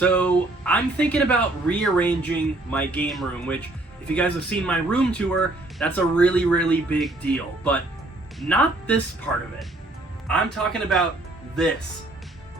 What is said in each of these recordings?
So I'm thinking about rearranging my game room, which if you guys have seen my room tour, that's a really big deal, but not this part of it. I'm talking about this,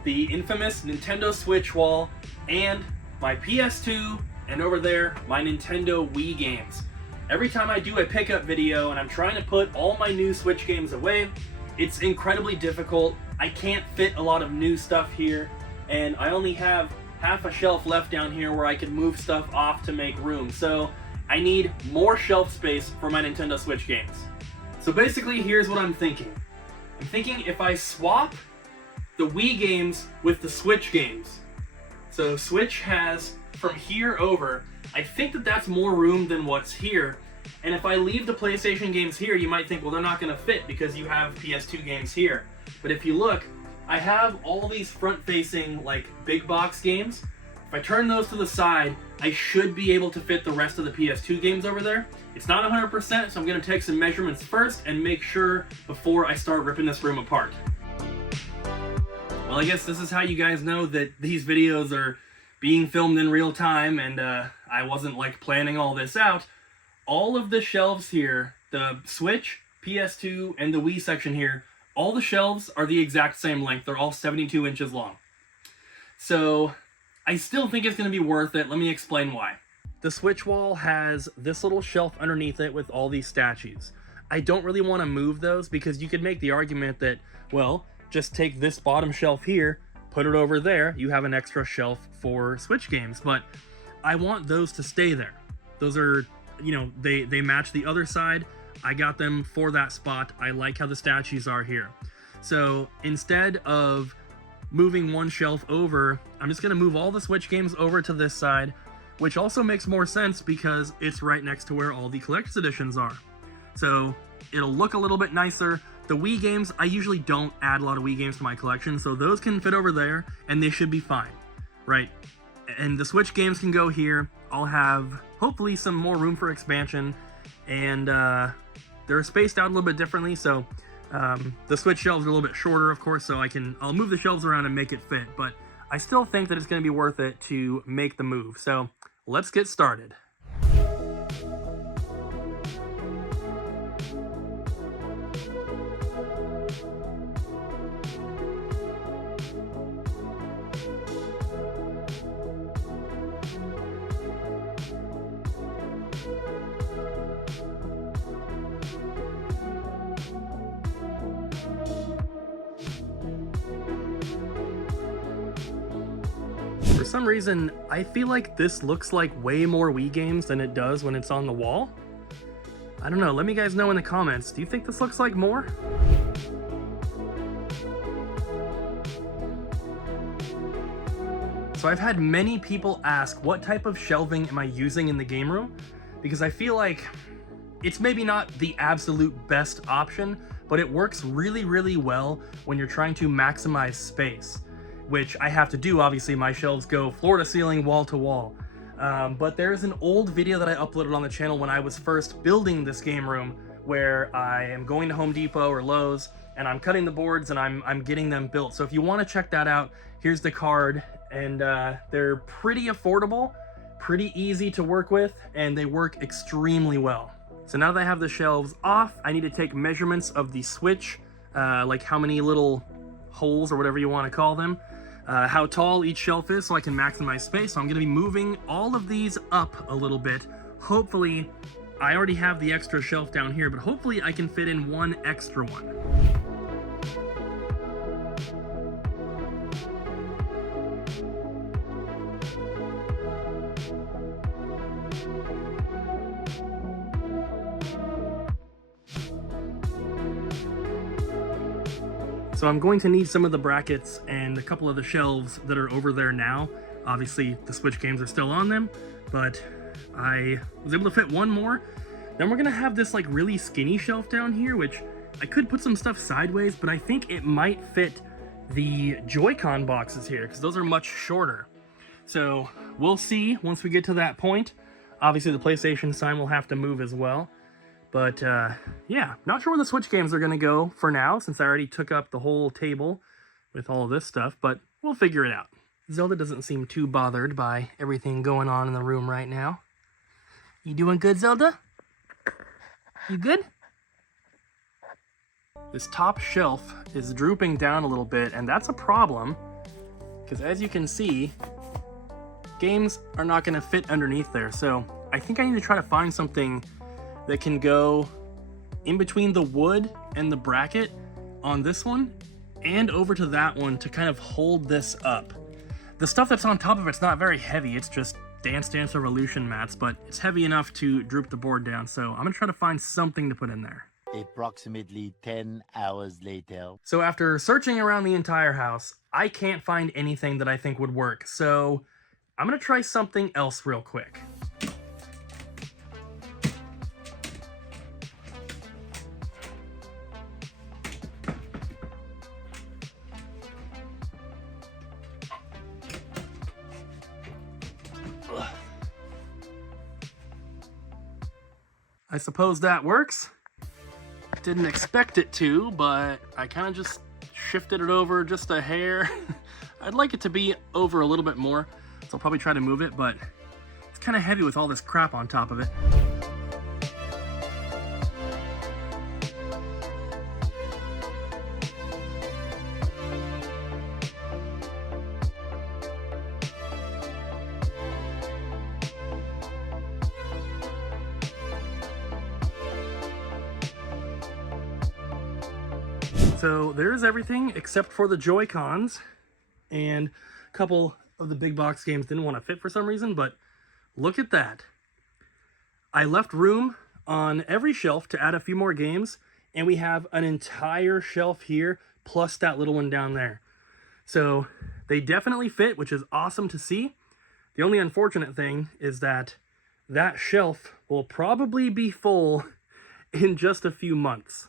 the infamous Nintendo Switch wall, and my PS2, and over there, my Nintendo Wii games. Every time I do a pickup video and I'm trying to put all my new Switch games away, it's incredibly difficult. I can't fit a lot of new stuff here, and I only have half a shelf left down here where I can move stuff off to make room. So I need more shelf space for my Nintendo Switch games. So basically, here's what I'm thinking. I'm thinking if I swap the Wii games with the Switch games. So Switch has from here over, I think that that's more room than what's here. And if I leave the PlayStation games here, you might think, well, they're not going to fit because you have PS2 games here. But if you look, I have all these front-facing, like, big box games. If I turn those to the side, I should be able to fit the rest of the PS2 games over there. It's not 100%, so I'm going to take some measurements first and make sure before I start ripping this room apart. Well, I guess this is how you guys know that these videos are being filmed in real time, and I wasn't, like, planning all this out. All of the shelves here, the Switch, PS2, and the Wii section here, all the shelves are the exact same length. They're all 72 inches long. So I still think it's going to be worth it. Let me explain why. The Switch wall has this little shelf underneath it with all these statues. I don't really want to move those because you could make the argument that, well, just take this bottom shelf here, put it over there, you have an extra shelf for Switch games, but I want those to stay there. Those are, you know, they match the other side. I got them for that spot. I like how the statues are here. So instead of moving one shelf over, I'm just going to move all the Switch games over to this side, which also makes more sense because it's right next to where all the collector's editions are. So it'll look a little bit nicer. The Wii games, I usually don't add a lot of Wii games to my collection, so those can fit over there and they should be fine, right? And the Switch games can go here. I'll have hopefully some more room for expansion, and they're spaced out a little bit differently, so the Switch shelves are a little bit shorter, of course, so I'll move the shelves around and make it fit, but I still think that it's going to be worth it to make the move. So let's get started. For some reason, I feel like this looks like way more Wii games than it does when it's on the wall. I don't know, let me guys know in the comments. Do you think this looks like more? So I've had many people ask, what type of shelving am I using in the game room? Because I feel like it's maybe not the absolute best option, but it works really well when you're trying to maximize space, which I have to do. Obviously, my shelves go floor to ceiling, wall to wall. But there's an old video that I uploaded on the channel when I was first building this game room where I am going to Home Depot or Lowe's and I'm cutting the boards and I'm getting them built. So if you want to check that out, here's the card, and they're pretty affordable, pretty easy to work with, and they work extremely well. So now that I have the shelves off, I need to take measurements of the Switch, like how many little holes or whatever you want to call them, how tall each shelf is so I can maximize space. So I'm going to be moving all of these up a little bit. Hopefully, I already have the extra shelf down here, but hopefully I can fit in one extra one. So I'm going to need some of the brackets and a couple of the shelves that are over there now. Obviously, the Switch games are still on them, but I was able to fit one more. Then we're gonna have this like really skinny shelf down here, which I could put some stuff sideways, but I think it might fit the Joy-Con boxes here because those are much shorter. So we'll see once we get to that point. Obviously, the PlayStation sign will have to move as well. But yeah, not sure where the Switch games are going to go for now, since I already took up the whole table with all of this stuff, but we'll figure it out. Zelda doesn't seem too bothered by everything going on in the room right now. You doing good, Zelda? You good? This top shelf is drooping down a little bit, and that's a problem, because as you can see, games are not going to fit underneath there. So I think I need to try to find something that can go in between the wood and the bracket on this one and over to that one to kind of hold this up. The stuff that's on top of it's not very heavy. It's just Dance Dance Revolution mats, but it's heavy enough to droop the board down. So I'm going to try to find something to put in there. Approximately 10 hours later. So after searching around the entire house, I can't find anything that I think would work. So I'm going to try something else real quick. I suppose that works. Didn't expect it to, but I kind of just shifted it over just a hair. I'd like it to be over a little bit more, so I'll probably try to move it, but it's kind of heavy with all this crap on top of it. So there's everything except for the Joy-Cons, and a couple of the big box games didn't want to fit for some reason, but look at that. I left room on every shelf to add a few more games, and we have an entire shelf here, plus that little one down there. So they definitely fit, which is awesome to see. The only unfortunate thing is that that shelf will probably be full in just a few months.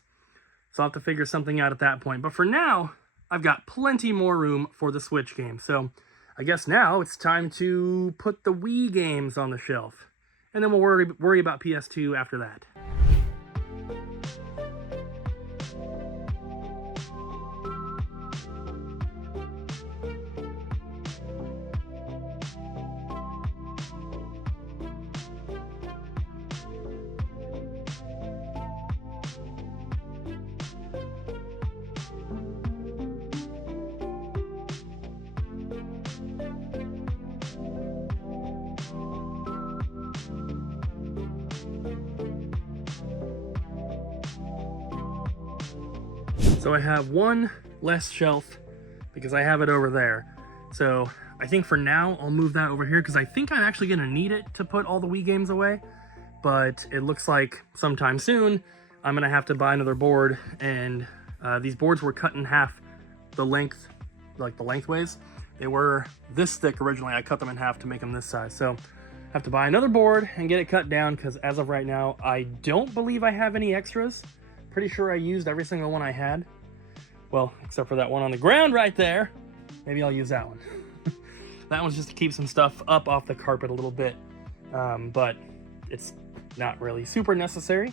So I'll have to figure something out at that point. But for now, I've got plenty more room for the Switch games. So I guess now it's time to put the Wii games on the shelf. And then we'll worry about PS2 after that. So I have one less shelf because I have it over there. So I think for now I'll move that over here because I think I'm actually going to need it to put all the Wii games away. But it looks like sometime soon I'm going to have to buy another board, and these boards were cut in half the length, like the lengthways. They were this thick originally. I cut them in half to make them this size. So I have to buy another board and get it cut down because as of right now I don't believe I have any extras. Pretty sure I used every single one I had. Well, except for that one on the ground right there. Maybe I'll use that one. That one's just to keep some stuff up off the carpet a little bit. But it's not really super necessary.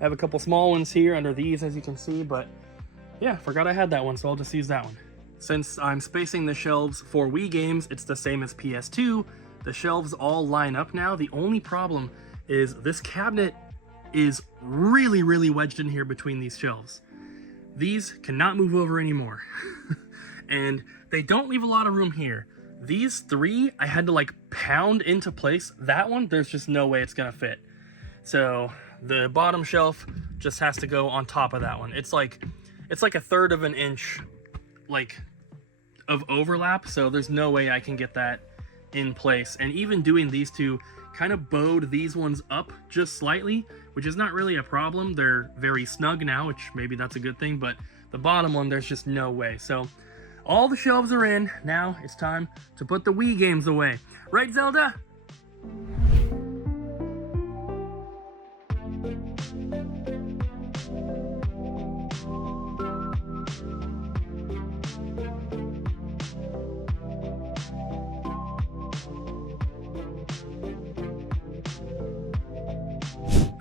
I have a couple small ones here under these, as you can see. But yeah, forgot I had that one, so I'll just use that one. Since I'm spacing the shelves for Wii games, it's the same as PS2. The shelves all line up now. The only problem is this cabinet is really, really wedged in here between these shelves. These cannot move over anymore. And they don't leave a lot of room here. These three, I had to like pound into place. That one, there's just no way it's gonna fit. So the bottom shelf just has to go on top of that one. It's like a third of an inch like of overlap, so there's no way I can get that in place. And even doing these two kind of bowed these ones up just slightly, which is not really a problem. They're very snug now, which maybe that's a good thing, but the bottom one, there's just no way. So all the shelves are in. Now it's time to put the Wii games away. Right, Zelda?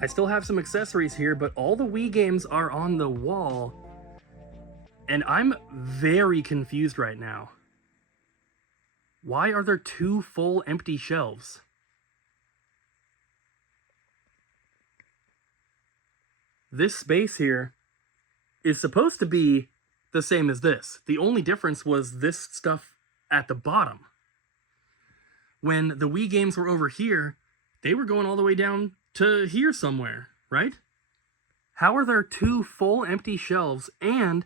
I still have some accessories here, but all the Wii games are on the wall, and I'm very confused right now. Why are there 2 full empty shelves? This space here is supposed to be the same as this. The only difference was this stuff at the bottom. When the Wii games were over here, they were going all the way down to here somewhere, right? How are there 2 full empty shelves and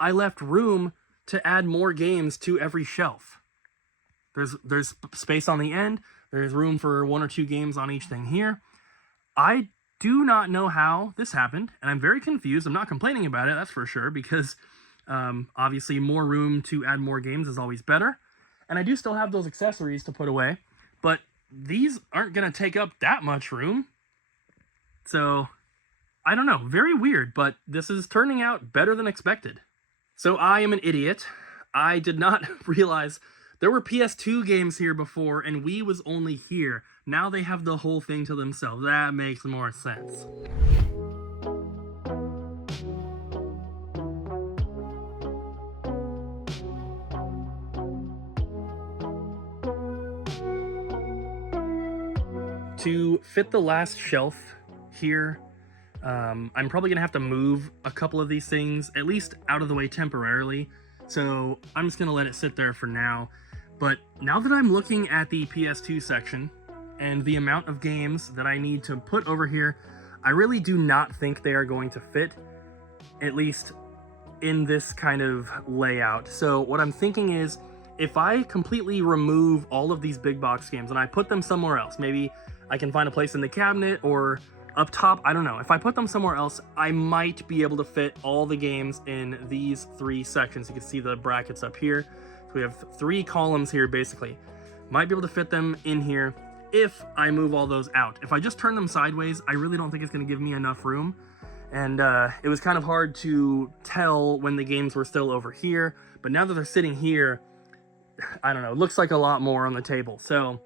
I left room to add more games to every shelf? There's space on the end. There's room for 1 or 2 games on each thing here. I do not know how this happened, and I'm very confused. I'm not complaining about it, that's for sure, because obviously more room to add more games is always better. And I do still have those accessories to put away, but these aren't going to take up that much room. So, I don't know. Very weird, but this is turning out better than expected. So I am an idiot. I did not realize there were PS2 games here before, and Wii was only here. Now they have the whole thing to themselves. That makes more sense. To fit the last shelf here, I'm probably going to have to move a couple of these things, at least out of the way temporarily. So I'm just going to let it sit there for now. But now that I'm looking at the PS2 section and the amount of games that I need to put over here, I really do not think they are going to fit, at least in this kind of layout. So what I'm thinking is, if I completely remove all of these big box games and I put them somewhere else, maybe I can find a place in the cabinet or up top, I don't know. If I put them somewhere else, I might be able to fit all the games in these 3 sections. You can see the brackets up here. So we have 3 columns here, basically. Might be able to fit them in here if I move all those out. If I just turn them sideways, I really don't think it's going to give me enough room. And it was kind of hard to tell when the games were still over here. But now that they're sitting here, I don't know, it looks like a lot more on the table. So,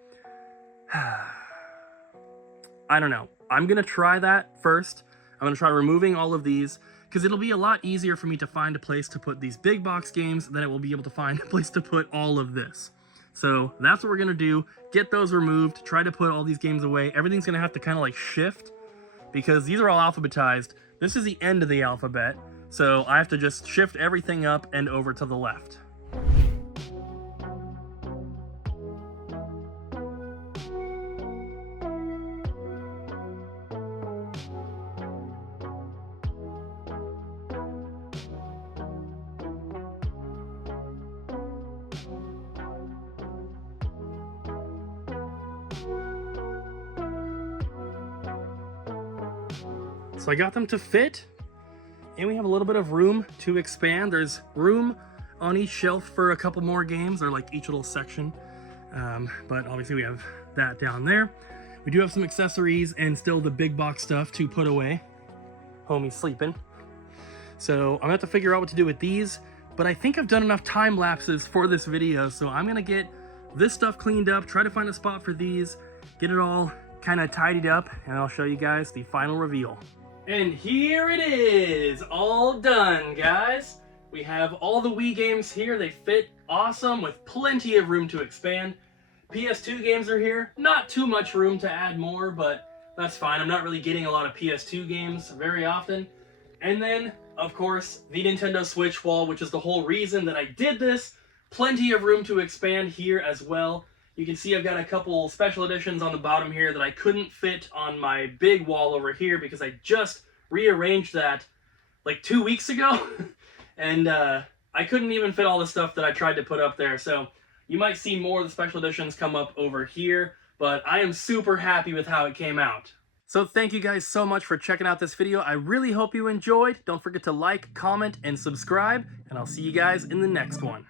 I don't know. I'm going to try that first. I'm going to try removing all of these, because it'll be a lot easier for me to find a place to put these big box games than it will be able to find a place to put all of this. So that's what we're going to do. Get those removed, try to put all these games away. Everything's going to have to kind of like shift, because these are all alphabetized. This is the end of the alphabet, so I have to just shift everything up and over to the left. So I got them to fit, and we have a little bit of room to expand. There's room on each shelf for a couple more games, or like each little section. But obviously we have that down there. We do have some accessories and still the big box stuff to put away. Homie's sleeping. So I'm gonna have to figure out what to do with these, but I think I've done enough time lapses for this video, so I'm gonna get this stuff cleaned up, try to find a spot for these, get it all kind of tidied up, and I'll show you guys the final reveal. And here it is, all done, guys. We have all the Wii games here. They fit awesome with plenty of room to expand. PS2 games are here. Not too much room to add more, but that's fine. I'm not really getting a lot of PS2 games very often. And then, of course, the Nintendo Switch wall, which is the whole reason that I did this. Plenty of room to expand here as well. You can see I've got a couple special editions on the bottom here that I couldn't fit on my big wall over here because I just rearranged that like 2 weeks ago. And I couldn't even fit all the stuff that I tried to put up there. So you might see more of the special editions come up over here, but I am super happy with how it came out. So thank you guys so much for checking out this video. I really hope you enjoyed. Don't forget to like, comment, and subscribe, and I'll see you guys in the next one.